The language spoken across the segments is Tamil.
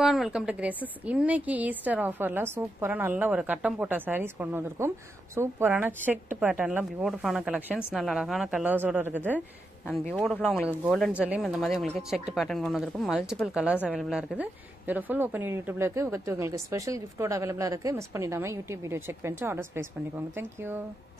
everyone, welcome to Graces. இன்னைக்கு ஈஸ்டர் ஆஃபர்ல சூப்பரா நல்ல ஒரு கட்டம் போட்ட sarees கொண்டு வந்திருக்கும். சூப்பரான செக்ட் பேட்டர்ன்ல பியூட்டிஃபுல்லான கலெக்ஷன்ஸ், நல்ல அழகான கலர்ஸோட இருக்குது. அண்ட் பியூட்டிஃபுல்லா உங்களுக்கு கோல்டன் ஜெல்லியும் இந்த மாதிரி உங்களுக்கு செக்ட் பேட்டர்ன் கொண்டு வந்திருக்கும். மல்டிபிள் கலர்ஸ் அவைலபிளா இருக்குது. இதோட ஃபுல் ஓப்பன் யூடியூப்ல இருக்கு. உங்களுக்கு ஸ்பெஷல் கிஃப்டோட அவைலபிளா இருக்கு. மிஸ் பண்ணிடாம யூடியூப் வீடியோ செக் பண்ணிட்டு ஆர்டர்ஸ் பிளேஸ் பண்ணிக்கோங்க. தேங்க்யூ.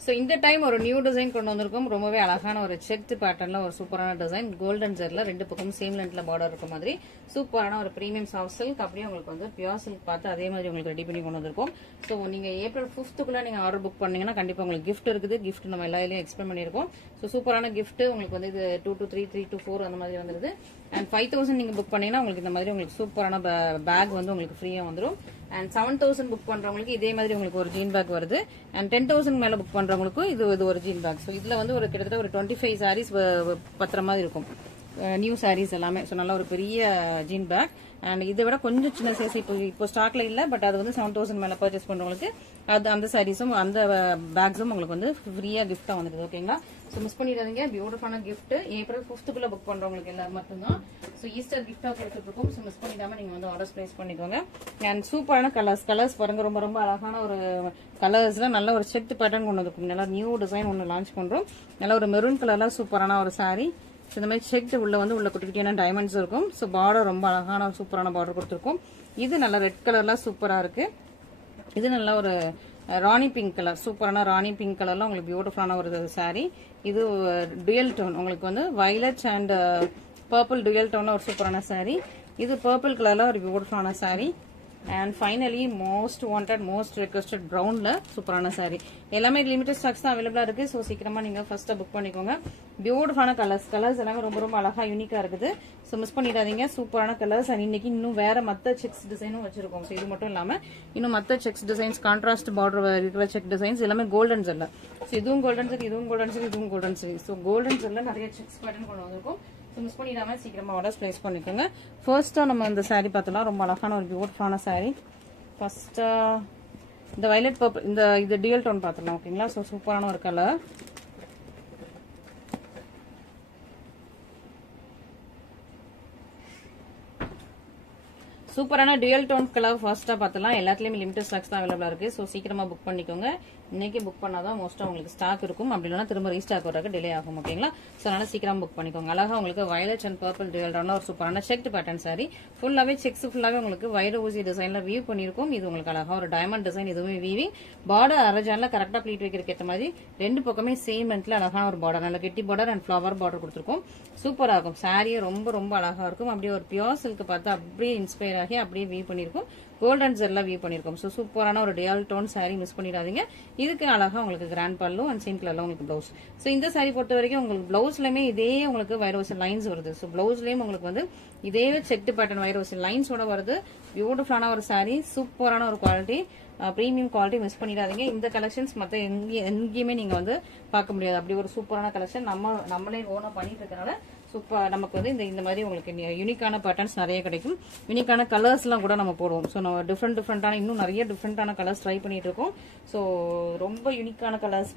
ஸோ இந்த டைம் ஒரு நியூ டிசைன் கொண்டு வந்திருக்கும். ரொம்பவே அழகான ஒரு செக்ட் பேட்டர்ன்ல ஒரு சூப்பரான டிசைன். கோல்டன் ஜெர்ல ரெண்டு பக்கம் சேம் லென்த்ல பார்டர் இருக்க மாதிரி சூப்பரான ஒரு பிரீமியம் சாஃப்ட் சில்க். அப்படியே உங்களுக்கு வந்து பியூர் சில்க் பார்த்து அதே மாதிரி உங்களுக்கு ரெடி பண்ணி கொண்டு வந்திருக்கும். ஸோ நீங்க ஏப்ரல் 5th நீங்க ஆர்டர் புக் பண்ணீங்கன்னா கண்டிப்பா உங்களுக்கு கிஃப்ட் இருக்குது. கிஃப்ட் நம்ம எல்லா இதுலயும் எக்ஸ்பிளைன் பண்ணிருக்கோம். ஸோ சூப்பரான கிஃப்ட் உங்களுக்கு வந்து இது 2 to 3, 3 to 4 அந்த மாதிரி வந்துருது. அண்ட் 5000 நீங்க புக் பண்ணீங்கன்னா உங்களுக்கு இந்த மாதிரி உங்களுக்கு சூப்பரான பேக் வந்து உங்களுக்கு ஃப்ரீயா வந்துடும். அண்ட் 7000 புக் பண்றவங்களுக்கு இதே மாதிரி உங்களுக்கு ஒரு ஜீன் பேக் வருது. அண்ட் 10,000 மேல புக் பண்றவங்களுக்கு இது ஒரு ஜீன் பேக். ஸோ இதுல வந்து ஒரு கிட்டத்தட்ட ஒரு 25 sarees பத்திர மாதிரி இருக்கும். நியூ sarees எல்லாமே. ஸோ நல்ல ஒரு பெரிய ஜீன் பேக். அண்ட் இதை விட கொஞ்சம் சின்ன சைஸ் இப்போ ஸ்டாக்ல இல்ல, பட் அது வந்து 7000 மேல பர்ச்சேஸ் பண்றவங்களுக்கு அந்த சாரீஸும் அந்த பேக்ஸும் உங்களுக்கு வந்து ஃப்ரீயா கிஃப்டா வந்துடுது. ஓகேங்களா? ஸோ மிஸ் பண்ணிடாதீங்க. பியூட்டிஃபுல்லான கிஃப்ட் ஏப்ரல் 5th புக் பண்றவங்களுக்கு எல்லாரும் மட்டும்தான். ஸோ ஈஸ்டர் கிஃப்டா கொடுத்துட்டு இருக்கோம். ஸோ மிஸ் பண்ணிடாம நீங்க வந்து ஆர்டர்ஸ் பிளேஸ் பண்ணிக்கோங்க. அண்ட் சூப்பரான கலர்ஸ் பாருங்க. ரொம்ப ரொம்ப அழகான ஒரு கலர்ஸ்ல நல்ல ஒரு செக்ட் பேட்டர்ன் கொண்டு வந்திருக்கும். நல்லா நியூ டிசைன் ஒன்று லான்ச் பண்றோம். நல்ல ஒரு மெரூன் கலர்ல சூப்பரான ஒரு சாரீ. இந்த மாதிரி செக்ட் உள்ள குட்டி குட்டியான டைமண்ட்ஸ் இருக்கும். ஸோ பார்டர் ரொம்ப அழகான சூப்பரான பார்டர் கொடுத்துருக்கும். இது நல்ல ரெட் கலர்ல சூப்பரா இருக்கு. இது நல்ல ஒரு ராணி பிங்க் கலர், சூப்பரான ராணி பிங்க் கலர்ல உங்களுக்கு பியூட்டிஃபுல்லான ஒரு சாரீ. இது டுயல் டோன், உங்களுக்கு வந்து வயலட் அண்ட் பர்பிள் டுயல் டோன்ல ஒரு சூப்பரான சாரீ. இது பர்பிள் கலர்ல ஒரு பியூட்டிஃபுல்லான sari. And finally most wanted most requested ப்ரௌன்ல சூப்பரான சாரீ. எல்லாமே லிமிடெட் ஸ்டாக்ஸ் தான் அவைலபிளா இருக்கு. ஸோ சீக்கிரமா நீங்க ஃபர்ஸ்ட் புக் பண்ணிக்கோங்க. பியூட்டிஃபுல்லான கலர்ஸ் எல்லாமே ரொம்ப ரொம்ப அழகா யூனிக்கா இருக்குது. ஸோ மிஸ் பண்ணிடாதீங்க. சூப்பரான கலர்ஸ். அண்ட் இன்னைக்கு இன்னும் வேற மத்த செக்ஸ் டிசைனும் வச்சிருக்கோம். ஸோ இது மட்டும் இல்லாம இன்னும் மத்த செக்ஸ் டிசைன்ஸ், கான்ட்ராஸ்ட் பார்டர் இருக்கிற செக் டிசைன்ஸ் எல்லாமே கோல்டன் ஜெல்ல. ஸோ இதுவும் கோல்டன் ஜெல், இதுவும் கோல்டன் ஜெல், இதுவும் கோல்டன் ஜெல். ஸோ கோல்டன் ஜெல்ல நிறைய செக்ஸ் பேட்டர்ன் கொண்டு வந்திருக்கும். மிஸ் பண்ணிடாம சீக்கிரமா ஆர்டர்ஸ் பிளேஸ் பண்ணிக்கோங்க. ஃபர்ஸ்டா நம்ம இந்த சாரீ பார்த்தலாம். ரொம்ப அழகான ஒரு பியூட்டிஃபுல்லான சாரீ. ஃபர்ஸ்ட் இந்த வயலட் பர்பிள், இது டியூல் டோன் பார்த்துலாம். ஓகேங்களா? ஸோ சூப்பரான ஒரு கலர். சூப்பரான டியூல் டோன் கலர் ஃபர்ஸ்டா பார்த்தலாம். எல்லாத்துலயுமே லிமிடெட் ஸ்டாக்ஸ் தான் அவைலபிளா இருக்கு. ஸோ சீக்கிரமா புக் பண்ணிக்கோங்க. இன்னைக்கு புக் பண்ணாதான் மோஸ்டா உங்களுக்கு ஸ்டாக் இருக்கும். அப்படி இல்லைன்னா திரும்ப ரீஸ்டாக் வரக்கு டிலே ஆகும். ஓகேங்களா? ஸோ அதனால சீக்கிரம் புக் பண்ணிக்கோங்க. அழகா உங்களுக்கு வயலட் அண்ட் பர்பிள் டியூல் டோன்ல ஒரு சூப்பரான செக்ட் பேட்டர்ன் சாரி. ஃபுல்லாவே செக்ஸ் ஃபுல்லாவே உங்களுக்கு வைர ஊசி டிசைன்ல வீவ் பண்ணிருக்கும். இது உங்களுக்கு அழகா ஒரு டைமண்ட் டிசைன். இதுவுமே வீவிங் பார்டர் அரஜான்ல கரெக்டா ப்ளீட் வைக்கிறதுக்கு ஏற்ற மாதிரி ரெண்டு பக்கமே சேம் லென்த்ல அழகான ஒரு பார்டர், நல்ல கெட்டி பார்டர் அண்ட் ஃபிளவர் பார்டர் கொடுத்துருக்கும். சூப்பரா இருக்கும். சாரியே ரொம்ப ரொம்ப அழகா இருக்கும். அப்படியே ஒரு பியூர் சில்க் பார்த்து அப்படியே இன்ஸ்பயர் ஆகி அப்படியே வீவ் பண்ணிருக்கும். கோல்டன் ஜெல்ல வீவ் பண்ணிருக்கோம். ஸோ சூப்பரான ஒரு டியூல் டோன் சாரி. மிஸ் பண்ணிடாதீங்க. இதுக்கு அழகா உங்களுக்கு கிராண்ட் பல்லு அண்ட் சேம் கலர்ல உங்களுக்கு பிளவுஸ். ஸோ இந்த சாரி பொறுத்த வரைக்கும் உங்களுக்கு பிளவுஸ்லயுமே இதே உங்களுக்கு வைரோசி லைன்ஸ் வருது. ஸோ பிளவுஸ்லயும் உங்களுக்கு வந்து இதே செக்ட் பேட்டர்ன் வைரோசி லைன்ஸோட வருது. பியூட்டிஃபுல்லான ஒரு சாரி, சூப்பரான ஒரு குவாலிட்டி, பிரீமியம் குவாலிட்டி. மிஸ் பண்ணிடாதீங்க. இந்த கலெக்ஷன்ஸ் மற்ற எங்கேயுமே நீங்க வந்து பார்க்க முடியாது. அப்படி ஒரு சூப்பரான கலெக்ஷன் நம்மளே ஓனா பண்ணிட்டு இருக்கனால சூப்பர். நமக்கு வந்து இந்த மாதிரி உங்களுக்கு யூனிக்கான பேட்டர்ன்ஸ் நிறைய கிடைக்கும். யூனிக்கான கலர்ஸ் எல்லாம் கூட நம்ம போடுவோம். ஸோ நம்ம டிஃப்ரெண்டான இன்னும் நிறைய டிஃப்ரெண்டான கலர்ஸ் ட்ரை பண்ணிட்டு இருக்கோம். ஸோ ரொம்ப யூனிக்கான கலர்ஸ்,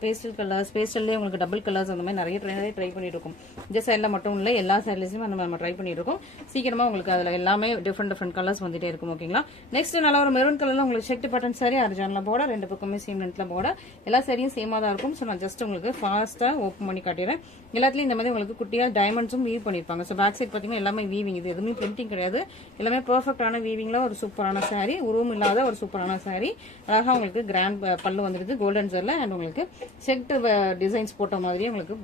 பேஸ்டல்லே உங்களுக்கு டபுள் கலர்ஸ் அந்த மாதிரி நிறைய ட்ரை பண்ணிட்டு இருக்கோம். இந்த சைட்ல மட்டும் இல்லை, எல்லா சைட்லயுமே நம்ம ட்ரை பண்ணிட்டு இருக்கோம். சீக்கிரமா உங்களுக்கு அதுல எல்லாமே டிஃப்ரெண்ட் கலர்ஸ் வந்துட்டே இருக்கும். ஓகேங்களா? நெக்ஸ்ட் நல்ல ஒரு மெரூன் கலர்ல உங்களுக்கு செக்ட் பேட்டர்ன் சாரி, அர்ஜான்ல போட ரெண்டு பக்கமே சேம் லென்த்ல போட எல்லா சாரியும் சேமா தான் இருக்கும். ஸோ நான் ஜஸ்ட் உங்களுக்கு ஃபாஸ்டா ஓப்பன் பண்ணி காட்டிடுறேன். எல்லாத்துலயும் இந்த மாதிரி உங்களுக்கு குட்டியா டைமண்ட்ஸும் வீவ் பண்ணிருப்பாங்க. ஸோ பேக் சைட் பாத்தீங்கன்னா எல்லாமே வீவிங். இது எதுவுமே பிரிண்டிங் கிடையாது. எல்லாமே பெர்ஃபெக்டான வீவிங்ல ஒரு சூப்பரான சாரி, உருவம் இல்லாத ஒரு சூப்பரான சாரி. அழகா உங்களுக்கு கிராண்ட் பல்லு வந்துருது கோல்டன் ஜெல்ல. அண்ட் உங்களுக்கு செக்ட் டிசைன்ஸ் போட்ட மாதிரியே உங்களுக்கு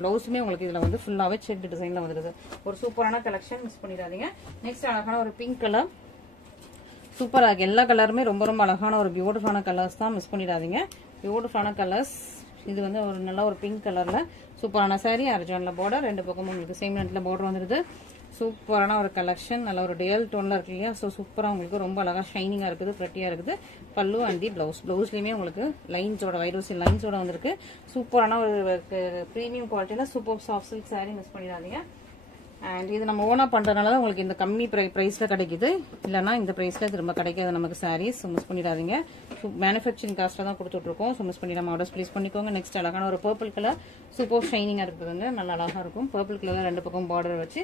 பிளவுஸுமே உங்களுக்கு இதுல வந்து ஃபுல்லாவே செக்ட் டிசைன்ல வந்துருது. ஒரு சூப்பரான கலெக்ஷன். மிஸ் பண்ணிடாதீங்க. நெக்ஸ்ட் அழகான ஒரு பிங்க் கலர். சூப்பரா இருக்கு. எல்லா கலருமே ரொம்ப ரொம்ப அழகான ஒரு பியூட்டிஃபுல்லான கலர்ஸ் தான். மிஸ் பண்ணிடாதீங்க. பியூட்டிஃபுல்லான கலர்ஸ். இது வந்து ஒரு நல்ல ஒரு பிங்க் கலர்ல சூப்பரான சாரி, அர்ஜான்ல பார்டர் ரெண்டு பக்கமும் உங்களுக்கு சேம் லென்த்ல பார்டர் வந்துருது. சூப்பரான ஒரு கலெக்ஷன். நல்ல ஒரு டியூல் டோன்ல இருக்கு இல்லையா? ஸோ சூப்பரா உங்களுக்கு ரொம்ப அழகா ஷைனிங்கா இருக்குது, பிரெட்டியா இருக்குது. பல்லு அண்ட் தி பிளவுஸ்லயுமே உங்களுக்கு லைன்ஸோட வைரோசி லைன்ஸோட வந்திருக்கு. சூப்பரான ஒரு பிரீமியம் குவாலிட்டியில super soft silk sari. Miss பண்ணிடாதீங்க. அண்ட் இது நம்ம ஓனா பண்றதுனால தான் உங்களுக்கு இந்த கம்மி பிரைஸ்ல கிடைக்குது. இல்லைன்னா இந்த பிரைஸ்ல திரும்ப கிடைக்காது நமக்கு சாரீஸ். மிஸ் பண்ணிடாதீங்க. மேனுஃபேக்சரிங் காஸ்ட்ல தான் கொடுத்துட்டு இருக்கோம். ஸோ மிஸ் பண்ணிடாம ஆர்டர்ஸ் ப்ளேஸ் பண்ணிக்கோங்க. நெக்ஸ்ட் அழகான ஒரு பர்பிள் கலர் சூப்பர் ஷைனிங்கா இருக்குதுங்க. நல்லா அழகா இருக்கும். பர்பிள் கலர்ல 2 பக்கம் பார்டர் வச்சு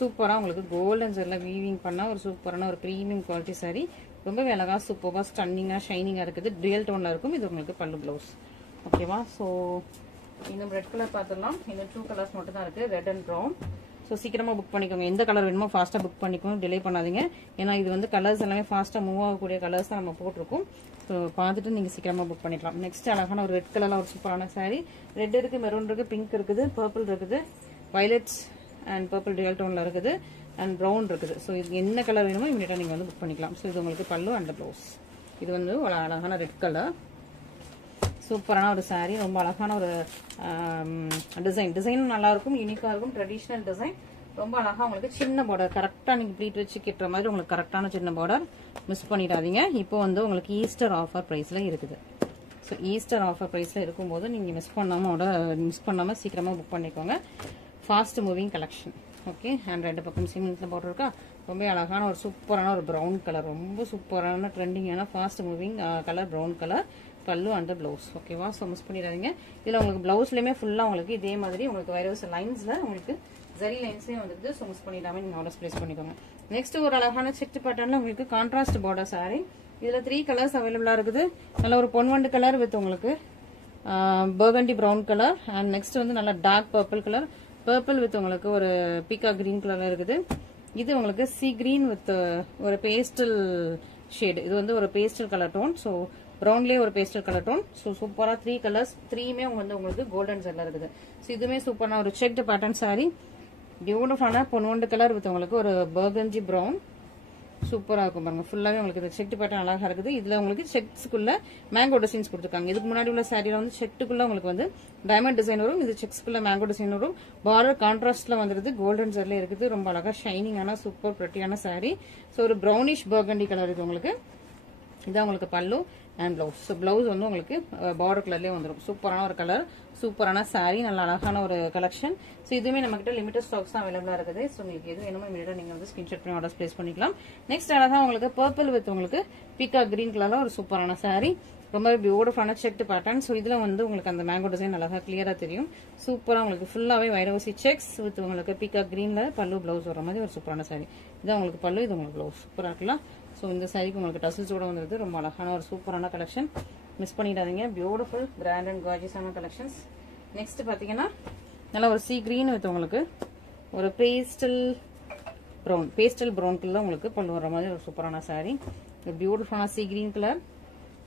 சூப்பரா உங்களுக்கு கோல்டன் ஜெர்ல வீவிங் பண்ணா ஒரு சூப்பரான ஒரு பிரீமியம் குவாலிட்டி சாரி. ரொம்பவே அழகா சூப்பரா ஸ்டன்னிங்கா ஷைனிங்கா இருக்குது. டுயல் டோன்ல இருக்கும். இது உங்களுக்கு பல்லு பிளவுஸ். ஓகேவா? ஸோ இன்னும் ரெட் கலர் பார்த்துடலாம். இன்னும் 2 கலர்ஸ் மட்டும் தான் இருக்கு, ரெட் அண்ட் ப்ரௌன். ஸோ சீக்கிரமா புக் பண்ணிக்கோங்க. எந்த கலர் வேணுமோ ஃபாஸ்ட்டாக புக் பண்ணிக்கோங்க, டிலே பண்ணாதீங்க. ஏன்னா இது வந்து கலர்ஸ் எல்லாமே ஃபாஸ்ட்டாக மூவ் ஆகக்கூடிய கலர்ஸ் தான் நம்ம போட்டிருக்கோம். ஸோ பார்த்துட்டு நீங்கள் சீக்கிரமா புக் பண்ணிக்கலாம். நெக்ஸ்ட் அழகான ஒரு ரெட் கலரில் ஒரு சூப்பரான சாரீ. ரெட் இருக்கு, மெரூன் இருக்கு, பிங்க் இருக்குது, பர்பிள் இருக்குது, வயலட்ஸ் அண்ட் பர்பிள் டுயல் டோன்ல இருக்குது, அண்ட் ப்ரௌன் இருக்குது. ஸோ இது என்ன கலர் வேணுமோ இமீடியட்டாக நீங்கள் வந்து புக் பண்ணிக்கலாம். ஸோ இது உங்களுக்கு பல்லு அண்ட் ப்ளவுஸ். இது வந்து ஒரு அழகான ரெட் கலர் சூப்பரான ஒரு சாரீ. ரொம்ப அழகான ஒரு டிசைனும் நல்லா இருக்கும், யூனிக்கா இருக்கும். Traditional design. ரொம்ப அழகா உங்களுக்கு சின்ன பார்டர் கரெக்டா நீங்க ப்ளீட் வச்சு கிட்டுற மாதிரி உங்களுக்கு கரெக்டான சின்ன பார்டர். மிஸ் பண்ணிடாதீங்க. இப்போ வந்து உங்களுக்கு ஈஸ்டர் ஆஃபர் பிரைஸ்ல இருக்குது. ஸோ ஈஸ்டர் ஆஃபர் பிரைஸ்ல இருக்கும்போது நீங்க மிஸ் பண்ணாம சீக்கிரமா புக் பண்ணிக்கோங்க. Fast moving collection. Okay. And 2 பக்கம் சிமெண்ட்ல பார்டர் இருக்கா. ரொம்ப அழகான ஒரு சூப்பரான ஒரு ப்ரௌன் கலர். ரொம்ப சூப்பரான ட்ரெண்டிங்கான fast moving colour brown colour. Pallu and blouse. ஓகேவா? ஸோ மிஸ் பண்ணிடாதீங்க. இதுல உங்களுக்கு பிளவுஸ்லயுமே ஃபுல்லா உங்களுக்கு இதே மாதிரி உங்களுக்கு வைரஸ் லைன்ஸ்ல உங்களுக்கு ஜரி லைன்ஸ்லயே வந்துருக்கு. ஸோ மிஸ் பண்ணிடாம நீங்க ஆர்டர்ஸ் பிளேஸ் பண்ணிக்கோங்க. நெக்ஸ்ட் ஒரு அழகான செக் பேட்டர்ன்ல உங்களுக்கு கான்ட்ராஸ்ட் பார்டர் சாரி. இதுல 3 கலர்ஸ் அவைலபிளா இருக்குது. நல்ல ஒரு பொன்வண்டு கலர் வித் உங்களுக்கு burgundy brown colour. And next வந்து நல்ல dark purple colour. Purple with உங்களுக்கு ஒரு பீக்கா கிரீன் கலர்ல இருக்குது. இது உங்களுக்கு சி கிரீன் வித் ஒரு பேஸ்டல் ஷேட். இது வந்து ஒரு பேஸ்டல் கலர் டோன். ஸோ ப்ரௌன்லயே ஒரு பேஸ்டல் கலர் டோன். ஸோ சூப்பரா 3 கலர்ஸ், 3மே வந்து உங்களுக்கு கோல்டன் ஜெல்ல இருக்குது. ஸோ இதுவுமே சூப்பரான ஒரு செக்டு பேட்டர்ன் சாரி. பியூட்டிஃபுல்லான பொன்வண்டு கலர் வித் உங்களுக்கு ஒரு பர்கஞ்சி ப்ரௌன். சூப்பரா இருக்கும் பாருங்க. ஃபுல்லாவே உங்களுக்கு செக்டு பேட்டர்ன் அழகா இருக்குது. இதுல உங்களுக்கு செக்ஸ்க்குள்ள மேங்கோ டிசைன்ஸ் கொடுத்துருக்காங்க. இதுக்கு முன்னாடி உள்ள சாரியில வந்து செக்டுக்குள்ள உங்களுக்கு வந்து டைமண்ட் டிசைன் வரும். இது செக்ஸ்க்குள்ள மேங்கோ டிசைன் வரும். பார்டர் கான்ட்ராஸ்ட்ல வந்துருது. கோல்டன் ஜெல்ல இருக்குது. ரொம்ப அழகா ஷைனிங்கான சூப்பர் பிரிட்டியான சாரி. ஸோ ஒரு ப்ரௌனிஷ் பர்கண்டி கலர் இது உங்களுக்கு. இதான் உங்களுக்கு pallu and blouse. So blouse வந்து உங்களுக்கு பார்டர் கலர்லேயே வந்துடும். சூப்பரான ஒரு கலர், சூப்பரான சாரீ, நல்ல அழகான ஒரு கலெக்ஷன். ஸோ இதுவுமே நம்ம கிட்ட லிமிடெட் ஸ்டாக்ஸ் தான் அவைலபிளா இருக்குது. ஸோ உங்களுக்கு எது வேணுமோ இமீடியட்டா நீங்க வந்து ஸ்கிரீன்ஷாட் பண்ணி ஆர்டர்ஸ் பிளேஸ் பண்ணிக்கலாம். நெக்ஸ்ட் அழகா உங்களுக்கு பர்பிள் வித் உங்களுக்கு பீக்கா கிரீன் கலர்ல ஒரு சூப்பரான சாரீ. ரொம்ப பியூட்டிஃபுல்லான செக்ட் பேட்டர்ன். ஸோ இதுல வந்து உங்களுக்கு அந்த மேங்கோ டிசைன் அழகா கிளியரா தெரியும். சூப்பரா உங்களுக்கு ஃபுல்லாவே வைரவசி செக்ஸ் வித் உங்களுக்கு பீக்கா கிரீன்ல பல்லு பிளவுஸ் வர மாதிரி ஒரு சூப்பரான சாரீ. இதான் உங்களுக்கு பல்லு, இது உங்களுக்கு பிளவுஸ். சூப்பரா இருக்கலாம். ஸோ இந்த சாரிக்கு உங்களுக்கு டசில்ஸோட வந்துருது. ரொம்ப அழகான ஒரு சூப்பரான கலெக்ஷன். மிஸ் பண்ணிடாதீங்க. பியூட்டிஃபுல் கிராண்ட் அண்ட் கார்ஜியஸான கலெக்ஷன்ஸ். நெக்ஸ்ட் பாத்தீங்கன்னா நல்ல ஒரு சீ கிரீன் வித் உங்களுக்கு ஒரு பேஸ்டல் ப்ரௌன் கலர் உங்களுக்கு பல்லு வர மாதிரி ஒரு சூப்பரான சாரி. பியூட்டிஃபுல்லான sea green colour,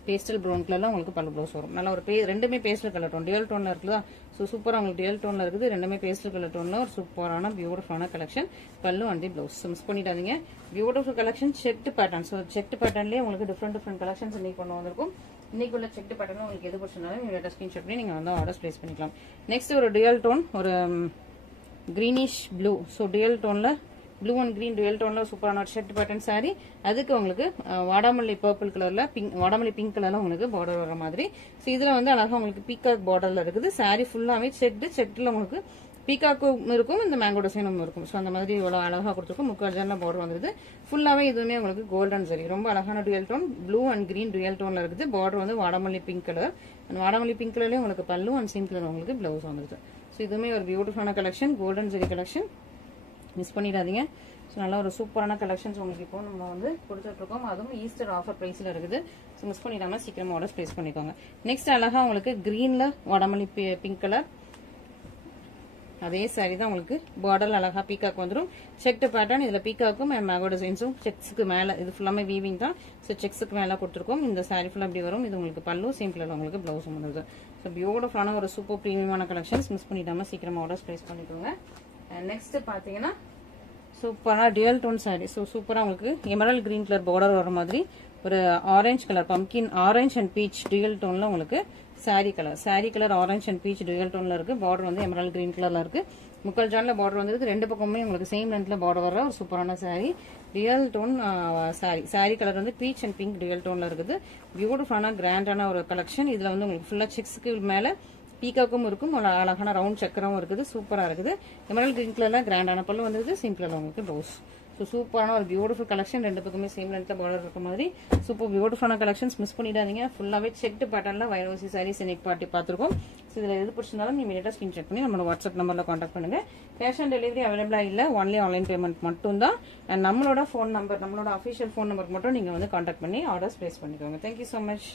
pastel brown கலர்ல உங்களுக்கு பல்லு ப்ளவுஸ் வரும். நல்ல ஒரு ரெண்டுமே பேஸ்டல் கலர் டோன், டியூல் டோன்ல இருக்குதா. ஸோ சூப்பரா உங்களுக்கு டியூல் டோன்ல இருக்குது. ரெண்டுமே பேஸ்டல் கலர் டோன்ல ஒரு சூப்பரான பியூட்டிஃபுல்லான collection. Pallu and blouse. Miss பண்ணிடாதீங்க. Beautiful collection. Checked pattern. So checked பேட்டர்ன்லேயே உங்களுக்கு டிஃப்ரெண்ட் கலெக்ஷன்ஸ் இன்னைக்கு கொண்டு வந்திருக்கும். இன்னைக்கு உள்ள செக்ட் பேட்டர்ன் உங்களுக்கு எது பிடிச்சிருந்தாலும் நீங்க ஸ்கிரீன்ஷாட் பண்ணி நீங்க வந்து ஆர்டர்ஸ் பிளேஸ் பண்ணிக்கலாம். நெக்ஸ்ட் ஒரு டியூல் டோன், ஒரு கிரீனிஷ் ப்ளூ. ஸோ டியூல் டோன்ல ப்ளூ அண்ட் கிரீன் டுவெல் டோன்ல சூப்பரான ஒரு ஷர்ட் பேட்டர்ன் சாரி. அதுக்கு உங்களுக்கு வாடாமல்லி பர்பிள் கலர்ல வாடாமல்லி பிங்க் கலர்ல உங்களுக்கு பார்டர் வர மாதிரி. ஸோ இதுல வந்து அழகா உங்களுக்கு பீகாக் பார்டர்ல இருக்குது. சாரி ஃபுல்லாவே செக்ட்ல உங்களுக்கு பீகாக்கும் இருக்கும், இந்த மேங்கோ டிசைனும் இருக்கும். ஸோ அந்த மாதிரி இவ்வளவு அழகா கொடுத்துருக்கும். முக்கால் ஜான்ல பார்டர் வந்துருது. ஃபுல்லாவே இதுவுமே உங்களுக்கு கோல்டன் சரி. ரொம்ப அழகான dual tone, blue and green dual டோன்ல இருக்குது. பார்டர் வந்து வாடாமல்லி பிங்க் கலர். வாடாமல்லி பிங்க் கலர்லயே உங்களுக்கு பல்லு அண்ட் சேம் கலர் உங்களுக்கு பிளவுஸ் வந்துருது. ஸோ இதுவுமே ஒரு பியூட்டிஃபுல்லான collection, golden zari collection. Miss பண்ணிடாதீங்க. ஸோ நல்ல ஒரு சூப்பரான கலெக்ஷன்ஸ் உங்களுக்கு இப்போ நம்ம வந்து கொடுத்துட்டு இருக்கோம். அதுவும் ஈஸ்டர் ஆஃபர் பிரைஸ்ல இருக்குது. ஸோ மிஸ் பண்ணிடாம சீக்கிரமா ஆர்டர் பிளேஸ் பண்ணிக்கோங்க. நெக்ஸ்ட் அழகா உங்களுக்கு கிரீன்ல வாடாமல்லி பிங்க் கலர் அதே சாரி தான் உங்களுக்கு பார்டர் அழகா பீகாக் வந்துடும். Checked pattern. இதுல பீகாக்கும் மேங்கோ டிசைன்ஸும் செக்ஸ்க்கு மேல இது ஃபுல்லாமே வீவிங் தான். ஸோ செக்ஸ்க்கு மேல கொடுத்துருக்கோம். இந்த சாரி ஃபுல்லா அப்படி வரும். இது உங்களுக்கு பல்லு, சேம் கலர்ல உங்களுக்கு பிளவுஸும் வந்துருது. ஸோ பியூட்டிஃபுல்லான ஒரு சூப்பர் பிரீமியமான கலெக்ஷன்ஸ். மிஸ் பண்ணிடாம சீக்கிரமா ஆர்டர் பிளேஸ் பண்ணிக்கோங்க. நெக்ஸ்ட் பாத்தீங்கன்னா சூப்பரான டியூல் டோன் சாரி. ஸோ சூப்பரா உங்களுக்கு எமரல்ட் கிரீன் கலர் பார்டர் வர மாதிரி ஒரு orange colour pumpkin orange and peach dual டோன்ல உங்களுக்கு sari colour orange and peach dual டோன்ல இருக்கு. பார்டர் வந்து எமரல்ட் கிரீன் கலர்ல இருக்கு. முக்கால் ஜான்ல பார்டர் வந்து ரெண்டு பக்கமே உங்களுக்கு சேம் லென்த்ல பார்டர் வர ஒரு சூப்பரான sari. Dual tone sari colour வந்து பீச் அண்ட் பிங்க் டியூல் டோன்ல இருக்குது. பியூட்டிஃபுல்லான கிராண்டான ஒரு கலெக்ஷன். இதுல வந்து உங்களுக்கு ஃபுல்லா செக்ஸ்க்கு மேல பீகாக்கும் இருக்கும், அழகான ரவுண்ட் சக்கரமும் இருக்குது, சூப்பரா இருக்குது. எமரல்ட் கிரீன் கலர்ல கிராண்டான பல்லு வந்தது, சிம்பிள் உங்களுக்கு ப்ளவுஸ். ஸோ சூப்பரான ஒரு பியூட்டிஃபுல் கலெக்ஷன், ரெண்டு பக்கமே சேம் லென்த்ல பார்டர் இருக்க மாதிரி சூப்பர் பியூட்டிஃபுல்லான கலெக்ஷன்ஸ். மிஸ் பண்ணிடாதீங்க. ஃபுல்லாவே செக்டு பேட்டர்ன்ல வைரோசி சாரீஸ் இன்னைக்கு பார்ட்டி பார்த்துருக்கோம். ஸோ இதுல எது பிடிச்சிருந்தாலும் நீங்க இமீடியட்டா ஸ்கிரீன் செக் பண்ணி நம்ம வாட்ஸ்அப் நம்பர்ல கான்டாக்ட் பண்ணுங்க. கேஷ் ஆன் டெலிவரி அவைலபிளா இல்ல, ஒன்லி ஆன்லைன் பேமெண்ட் மட்டும் தான். அண்ட் நம்மளோட ஃபோன் நம்பர், நம்மளோட அஃபிஷியல் ஃபோன் நம்பருக்கு மட்டும் நீங்க வந்து கான்டாக்ட் பண்ணி ஆர்டர்ஸ் பிளேஸ் பண்ணிக்கோங்க. Thank you so much.